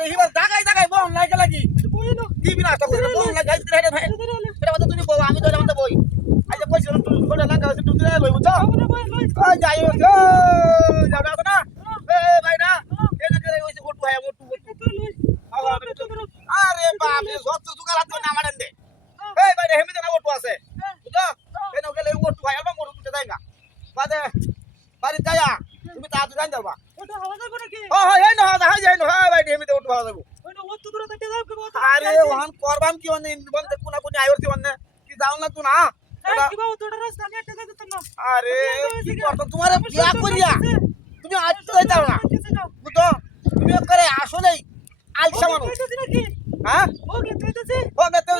আরে হিবা জাগাই জাগাই বন লাগে লাগি। কি বিনা তো করে বন লাগাই দিতে রে ভাই। এটা বাদ তুমি বউ আমি তো জানতে বই। আই যে কইছিলাম তুমি কোটা লাগা আছে তুমি দিলে লই বুঝছ? ওই যাই ও যাও না না? এ ভাই না? এ না করে ওই মোটু হয় মোটু আরে বাপ রে সব তো হাতে না মারেন দে। এই ভাই হেমিতে না মোটু আছে? বুঝছ? এ গেলে মোটু আলবা মোটু তুতে যাইগা বাদে বাড়ি যায়া তুমি তা তো জান যাবা ও হয় এই না হয় যাই না হয় মোটু ভালো যাব আরে ওহান করবাম কি অনে বন্ধে কোনা কোনি আইরতি অনে কি যাও না তুই না? আরে কি করতো তোমার বিয়া করিয়া তুমি আজ তো যাও না। বুঝছ? তুমি করে আসলেই আলসা মানুষ। হ্যাঁ? ও মেতে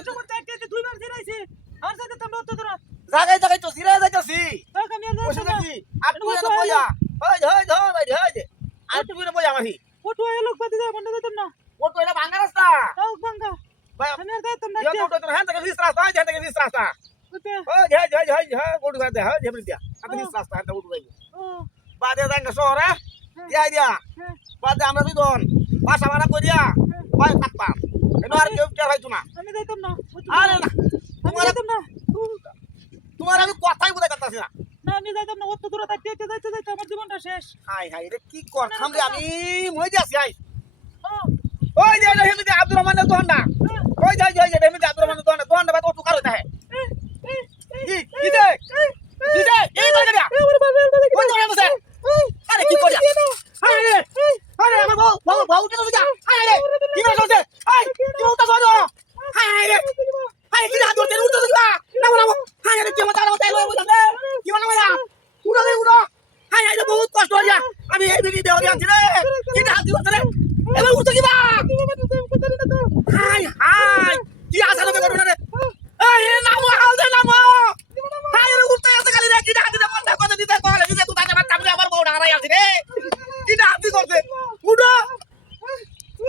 জাগাই জাগাই তো জিরা যাইতাছি। বসে থাকি। আর তুই না বইয়া। হয় হয় হয় ভাই হয় আর তুই না বইয়া মাহি। ও তো এটা ভাঙা রাস্তা ভাই ইয়া তো তো হ্যাঁ থেকে বিশ রাস্তা হ্যাঁ থেকে বিশ রাস্তা হয় হয় হয় হয় হয় গোড় গাতে হয় যেমন দিয়া আপনি বিশ রাস্তা হ্যাঁ উঠে যাইবো বাদে যাঙ্গা শহরে দিয়া দিয়া বাদে আমরা দুজন বাসা ভাড়া করিয়া ভাই থাকতাম এটা আর কেউ টের হইতো না আরে না তোমার তোমার আমি কথাই বুঝাই পারতাছি না হাই হাই রে কি করতাম রে আমি মই যাচ্ছি হাই ওই যে এটা হেমিতে আব্দুর রহমানের দোকানটা ওই যে ওই যে হেমিতে আব্দুর রহমানের দোকানটা দোকানটা বাদ ওটু কারও দেয় কি কি দে কি দে এই দোকানটা দিয়া ওই দোকানটা বসে আরে কি করিয়া আরে আরে আমার বউ বউ বউ উঠে তো যা আরে কি করে চলছে আই কি উঠা চলো আরে রে আরে কি হাত ধরতে উঠতে তো না না না আরে রে কি মত আলো তাই লই বুঝাম রে কি মানে মায়া উড়ো রে উড়ো আরে রে বহুত কষ্ট হইয়া আমি এই দিকে দেও দিয়াছি রে কি হাত দিতে রে এবার উঠতে কিবা হাই হাই কি আশা লোকে করবে রে এই নামো হাল দে নামো হাই রে উঠতে আছে খালি রে কি হাত দিতে বন্ধ করে দিতে কলে দিতে তুই তাকে মারতাম রে আমার বউটা হারাই আছে রে কি হাত দি করতে উঠো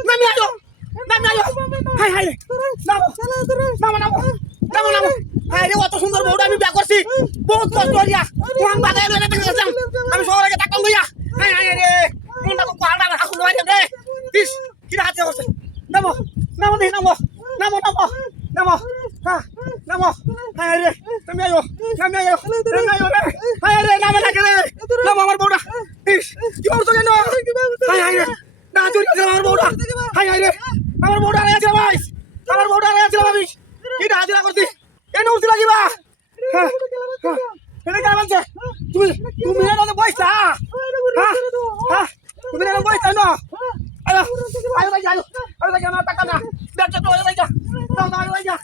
নামি আয়ো কষ্ট দেখে গেছিলাম আমি শহরে গিয়ে থাকতাম লইয়া হাই হাই রে কোনটা কো পাহাড় না হাকুন লইয়া রে ইস কি হাত দিয়ে করছে নামো নামো দেখি নামো নামো নামো নামো হ্যাঁ নামো হাই রে নামি আয়ো নামি আয়ো নামি আয়ো রে হাই রে নামে লাগে রে নামো আমার বউটা ইস কি করছ কেন হাই হাই রে না চুরি আছে আমার বউটা হাই হাই রে আমার বউটা হারাই আছে ভাই আমার বউটা হারাই আছে ভাবি কি হাজিরা করছি কেন উঠতে লাগিবা হ্যাঁ হ্যাঁ কেন বলছে তুমি তুমি এটা বইসা হ্যাঁ হ্যাঁ তুমি এটা বইসা না আয়ো আয়ো আয়ো আরে লাগা না টাকা না। ব্যাগটা তো আরে লাগা না না আরে লাগা